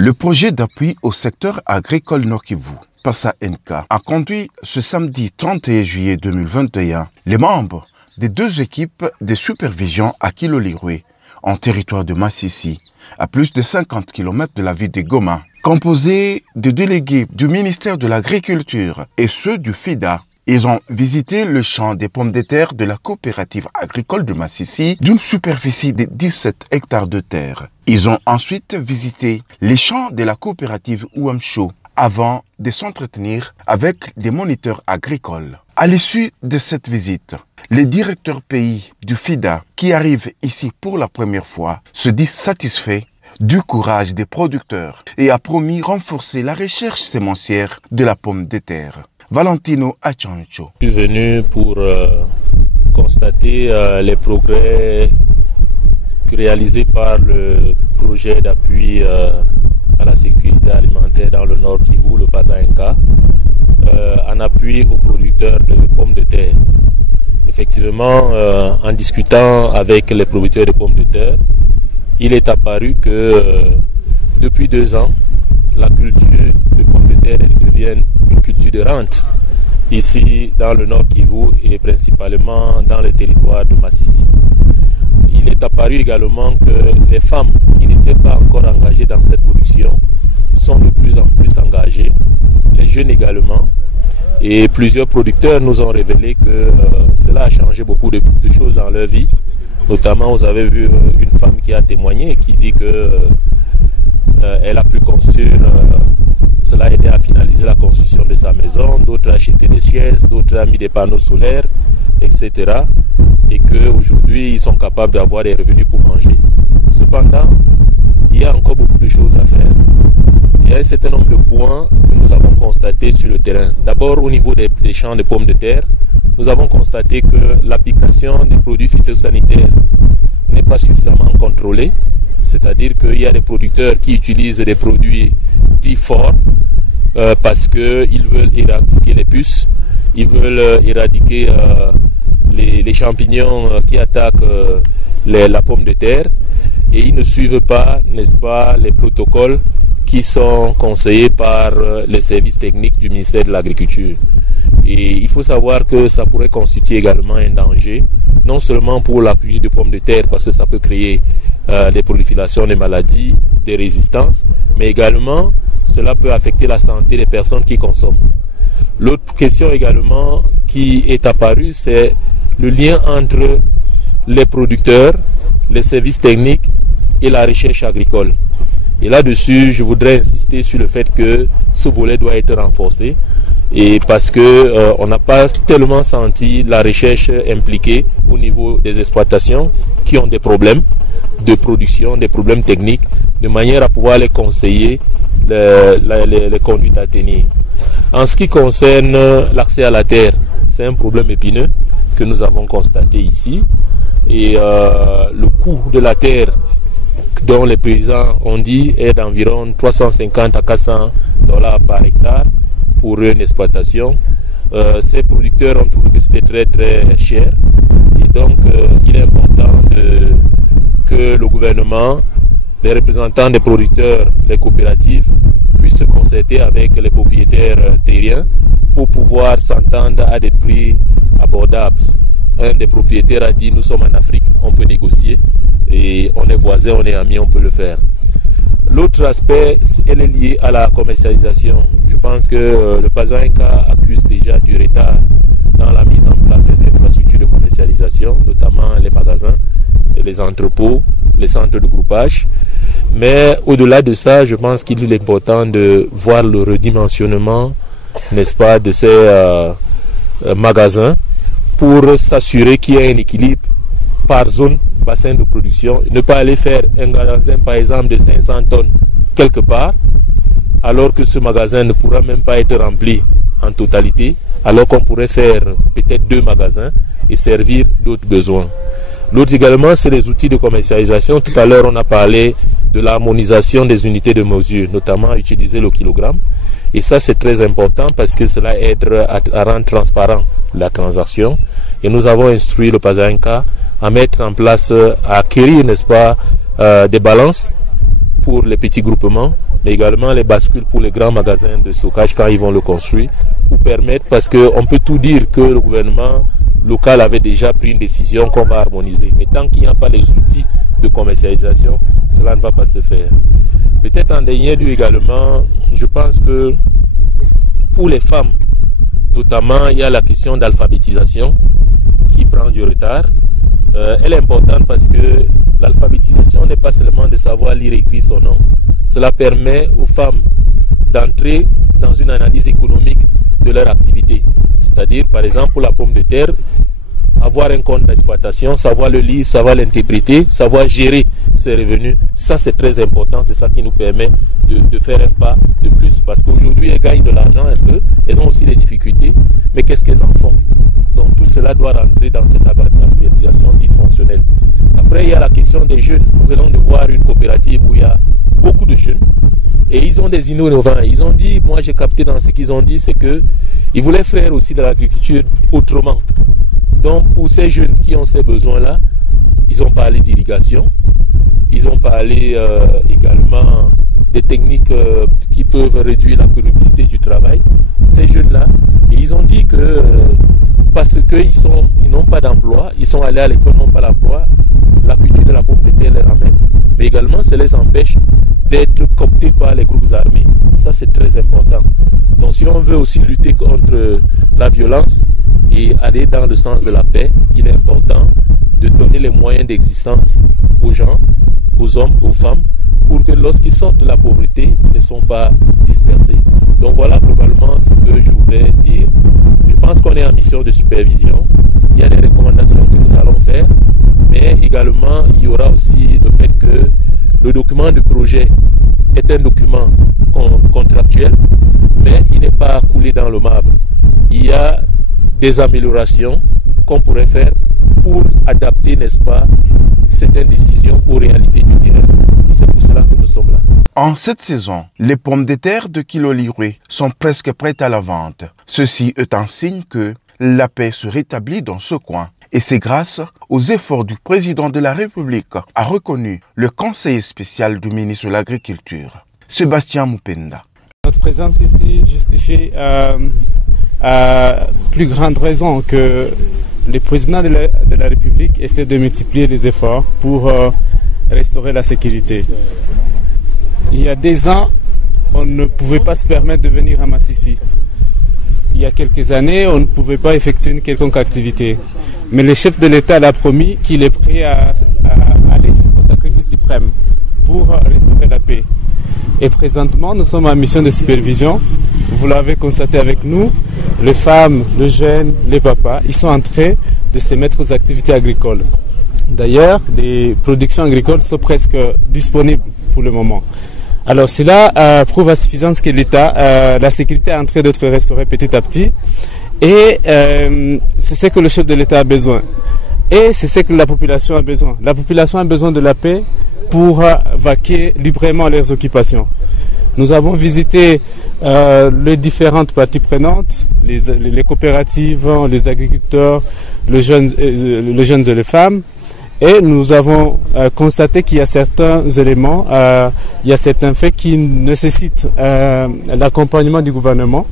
Le projet d'appui au secteur agricole Nord Kivu, PASA NK, a conduit ce samedi 31 juillet 2021 les membres des deux équipes de supervision à Kilolirwe, en territoire de Massissi, à plus de 50 km de la ville de Goma, composés de délégués du ministère de l'Agriculture et ceux du FIDA. Ils ont visité le champ des pommes de terre de la coopérative agricole de Massissi d'une superficie de 17 hectares de terre. Ils ont ensuite visité les champs de la coopérative Ouamcho avant de s'entretenir avec des moniteurs agricoles. À l'issue de cette visite, le directeur pays du FIDA, qui arrive ici pour la première fois, se dit satisfait du courage des producteurs et a promis renforcer la recherche sémencière de la pomme de terre. Valentino Achancho. Je suis venu pour constater les progrès réalisés par le projet d'appui à la sécurité alimentaire dans le Nord Kivu, le PASA NK, en appui aux producteurs de pommes de terre. Effectivement, en discutant avec les producteurs de pommes de terre, il est apparu que depuis 2 ans, la culture de pommes de terre devient une culture de rente ici dans le Nord Kivu et principalement dans le territoire de Massissi. Il est apparu également que les femmes qui n'étaient pas encore engagées dans cette production sont de plus en plus engagées, les jeunes également. Et plusieurs producteurs nous ont révélé que cela a changé beaucoup de choses dans leur vie. Notamment, vous avez vu une femme qui a témoigné, qui dit que elle a pu construire, cela a aidé à finaliser la construction de sa maison, d'autres ont acheté des chaises, d'autres ont mis des panneaux solaires, etc. Et qu'aujourd'hui, ils sont capables d'avoir des revenus pour manger. Cependant, il y a encore beaucoup de choses à faire. Il y a un certain nombre de points que nous avons constatés sur le terrain. D'abord, au niveau des champs de pommes de terre, nous avons constaté que l'application des produits phytosanitaires n'est pas suffisamment contrôlée. C'est-à-dire qu'il y a des producteurs qui utilisent des produits dits forts parce qu'ils veulent éradiquer les puces, ils veulent éradiquer les champignons qui attaquent la pomme de terre et ils ne suivent pas, n'est-ce pas, les protocoles qui sont conseillés par les services techniques du ministère de l'Agriculture. Et il faut savoir que ça pourrait constituer également un danger, non seulement pour la pluie de pommes de terre, parce que ça peut créer des proliférations de maladies, des résistances, mais également cela peut affecter la santé des personnes qui consomment. L'autre question également qui est apparue, c'est le lien entre les producteurs, les services techniques et la recherche agricole. Et là-dessus, je voudrais insister sur le fait que ce volet doit être renforcé. Et parce que on n'a pas tellement senti la recherche impliquée au niveau des exploitations qui ont des problèmes de production, des problèmes techniques, de manière à pouvoir les conseiller les conduites à tenir. En ce qui concerne l'accès à la terre, c'est un problème épineux que nous avons constaté ici. Et le coût de la terre dont les paysans ont dit est d'environ 350 à 400 $ par hectare pour une exploitation. Ces producteurs ont trouvé que c'était très très cher et donc il est important que le gouvernement, les représentants des producteurs, les coopératives puissent se concerter avec les propriétaires terriens pour pouvoir s'entendre à des prix abordables. Un des propriétaires a dit: nous sommes en Afrique, on peut négocier et on est voisins, on est amis, on peut le faire. L'autre aspect, elle est liée à la commercialisation. Je pense que le PASA NK accuse déjà du retard dans la mise en place des infrastructures de commercialisation, notamment les magasins, les entrepôts, les centres de groupage. Mais au-delà de ça, je pense qu'il est important de voir le redimensionnement, n'est-ce pas, de ces magasins pour s'assurer qu'il y ait un équilibre par zone, bassin de production. Ne pas aller faire un magasin par exemple de 500 tonnes quelque part alors que ce magasin ne pourra même pas être rempli en totalité, alors qu'on pourrait faire peut-être 2 magasins et servir d'autres besoins. L'autre également, c'est les outils de commercialisation. Tout à l'heure, on a parlé de l'harmonisation des unités de mesure, notamment à utiliser le kilogramme. Et ça, c'est très important parce que cela aide à rendre transparent la transaction. Et nous avons instruit le PASA NK à mettre en place, à acquérir, n'est-ce pas, des balances pour les petits groupements, mais également les bascules pour les grands magasins de stockage quand ils vont le construire, pour permettre, parce qu'on peut tout dire que le gouvernement local avait déjà pris une décision qu'on va harmoniser. Mais tant qu'il n'y a pas les outils de commercialisation, cela ne va pas se faire. Peut-être en dernier lieu également, je pense que pour les femmes, notamment, il y a la question d'alphabétisation qui prend du retard. Elle est importante parce que l'alphabétisation n'est pas seulement de savoir lire et écrire son nom. Cela permet aux femmes d'entrer dans une analyse économique de leur activité. C'est-à-dire, par exemple, pour la pomme de terre, avoir un compte d'exploitation, savoir le lire, savoir l'interpréter, savoir gérer ses revenus, ça c'est très important, c'est ça qui nous permet de faire un pas de plus. Parce qu'aujourd'hui, elles gagnent de l'argent un peu, elles ont aussi des difficultés, mais qu'est-ce qu'elles en font? Donc tout cela doit rentrer dans cette alphabétisation dite fonctionnelle. Après, il y a la question des jeunes. Nous venons de voir une coopérative où il y a beaucoup de jeunes et ils ont des innovants. Ils ont dit, moi j'ai capté dans ce qu'ils ont dit, c'est qu'ils voulaient faire aussi de l'agriculture autrement. Donc pour ces jeunes qui ont ces besoins-là, ils ont parlé d'irrigation, ils ont parlé également des techniques qui peuvent réduire la pénibilité du travail. Ces jeunes-là, ils ont dit que parce qu'ils n'ont pas d'emploi, ils sont allés à l'école, n'ont pas d'emploi, la culture de la pomme de terre les ramène, mais également ça les empêche d'être cooptés par les groupes armés. Ça c'est très important. Donc si on veut aussi lutter contre la violence et aller dans le sens de la paix, il est important de donner les moyens d'existence aux gens, aux hommes, aux femmes, pour que lorsqu'ils sortent de la pauvreté, ils ne sont pas dispersés. Donc voilà probablement ce que je voudrais dire. Je pense qu'on est en mission de supervision. Il y a des recommandations que nous allons faire, mais également il y aura aussi le fait que le document de projet est un document contractuel, mais il n'est pas coulé dans le marbre. Il y a des améliorations qu'on pourrait faire pour adapter, n'est-ce pas, certaines décisions aux réalités du terrain. Et c'est pour cela que nous sommes là. En cette saison, les pommes de terre de Kilolirwe sont presque prêtes à la vente. Ceci est un signe que la paix se rétablit dans ce coin. Et c'est grâce aux efforts du président de la République, a reconnu le conseiller spécial du ministre de l'Agriculture, Sébastien Mupenda. Notre présence ici justifie à plus grande raison que le président de la République essaie de multiplier les efforts pour restaurer la sécurité. Il y a des ans, on ne pouvait pas se permettre de venir à Massissi. Il y a quelques années, on ne pouvait pas effectuer une quelconque activité. Mais le chef de l'État l'a promis qu'il est prêt à aller jusqu'au sacrifice suprême pour restaurer la paix. Et présentement, nous sommes en mission de supervision. Vous l'avez constaté avec nous, les femmes, les jeunes, les papas, ils sont en train de se mettre aux activités agricoles. D'ailleurs, les productions agricoles sont presque disponibles pour le moment. Alors cela prouve à suffisance que l'État, la sécurité est en train d'être restaurée petit à petit. Et c'est ce que le chef de l'État a besoin. Et c'est ce que la population a besoin. La population a besoin de la paix pour vaquer librement à leurs occupations. Nous avons visité les différentes parties prenantes, les coopératives, les agriculteurs, les jeunes et les femmes. Et nous avons constaté qu'il y a certains éléments, il y a certains faits qui nécessitent l'accompagnement du gouvernement.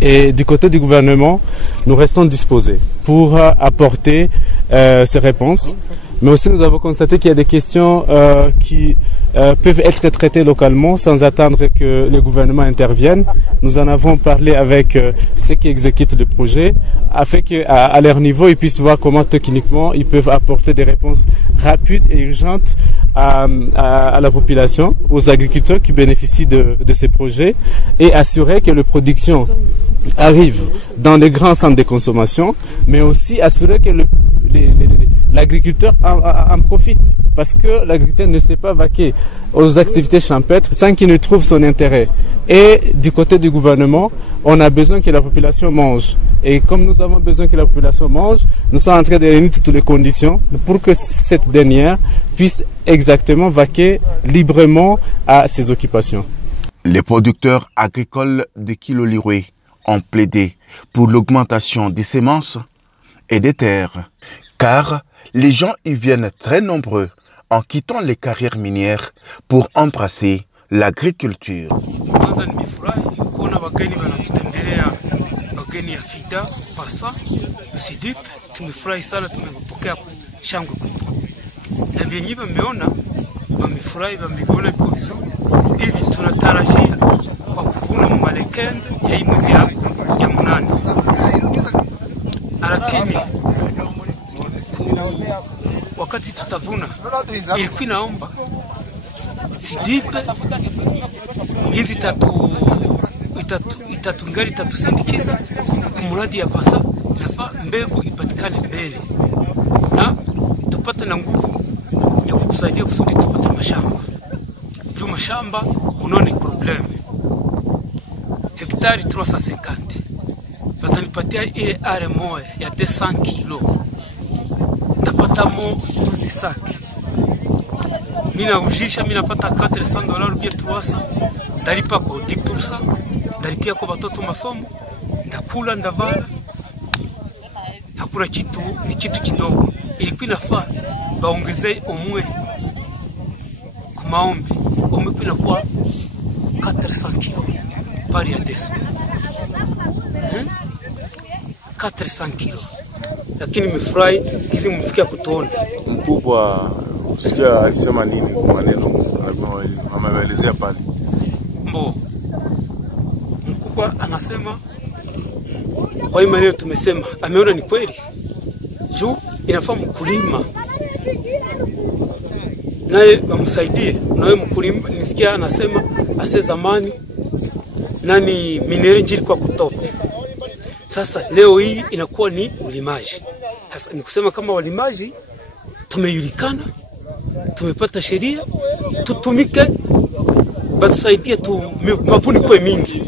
Et du côté du gouvernement, nous restons disposés pour apporter ces réponses. Mais aussi, nous avons constaté qu'il y a des questions qui peuvent être traitées localement sans attendre que le gouvernement intervienne. Nous en avons parlé avec ceux qui exécutent le projet, afin qu'à leur niveau, ils puissent voir comment techniquement ils peuvent apporter des réponses rapides et urgentes à la population, aux agriculteurs qui bénéficient de ces projets, et assurer que les productions arrivent dans les grands centres de consommation, mais aussi assurer que l'agriculteur en profite, parce que l'agriculteur ne sait pas vaquer aux activités champêtres sans qu'il ne trouve son intérêt. Et du côté du gouvernement, on a besoin que la population mange. Et comme nous avons besoin que la population mange, nous sommes en train de réunir toutes les conditions pour que cette dernière puisse exactement vaquer librement à ses occupations. Les producteurs agricoles de Kilolirwe ont plaidé pour l'augmentation des semences et des terres, car les gens y viennent très nombreux en quittant les carrières minières pour embrasser l'agriculture. Kwanza nimefurahi kuona wageni wanatutembelea, wageni ya FIDA pasa usidip. Tumefurahi sana, tumepokea shangwe kubwa, na vyenyewe mmeona wamefurahi, wameona iko vizuri. Hivi tunatarajia kwa kuvuna mwalekenze ya hii mwezi ya 8, lakini wakati tutavuna ilikuwa inaomba sidipe hizi itatu itatusindikiza kumuradi ya pasa, nafaa mbegu ipatikane mbele na tupate na nguvu ya kutusaidia kusudi tupate mashamba. Juu mashamba unaona problem hektari 350 watanipatia ile are moja ya 200 kilo, tapata mo 12 saki. Mina ujisha, mina pata $400 bia 300, ndalipa kwa 10%, ndalipia kwa watoto masomo, ndakula ndavala. Hakuna kitu, ni kitu kidogo. Ilikuwa inafaa baongezee umwe kumaombi, umwe kuna kwa 400 kilo pari ya desa. 400 kilo. Lakini nimefurahi hivi mfikia kutuona. Mkubwa usikia alisema nini kwa maneno ameelezea pale? Mkubwa anasema kwa hiyo maneno tumesema ameona ni kweli. Juu inafaa mkulima naye bamsaidie. Nawe mkulima nisikia anasema ase zamani nani minere njiri kwa kutope. Sasa leo hii inakuwa ni ulimaji. Sasa ni kusema kama walimaji tumejulikana, tumepata sheria, tutumike, batusaidie tu mavuno kwa mingi.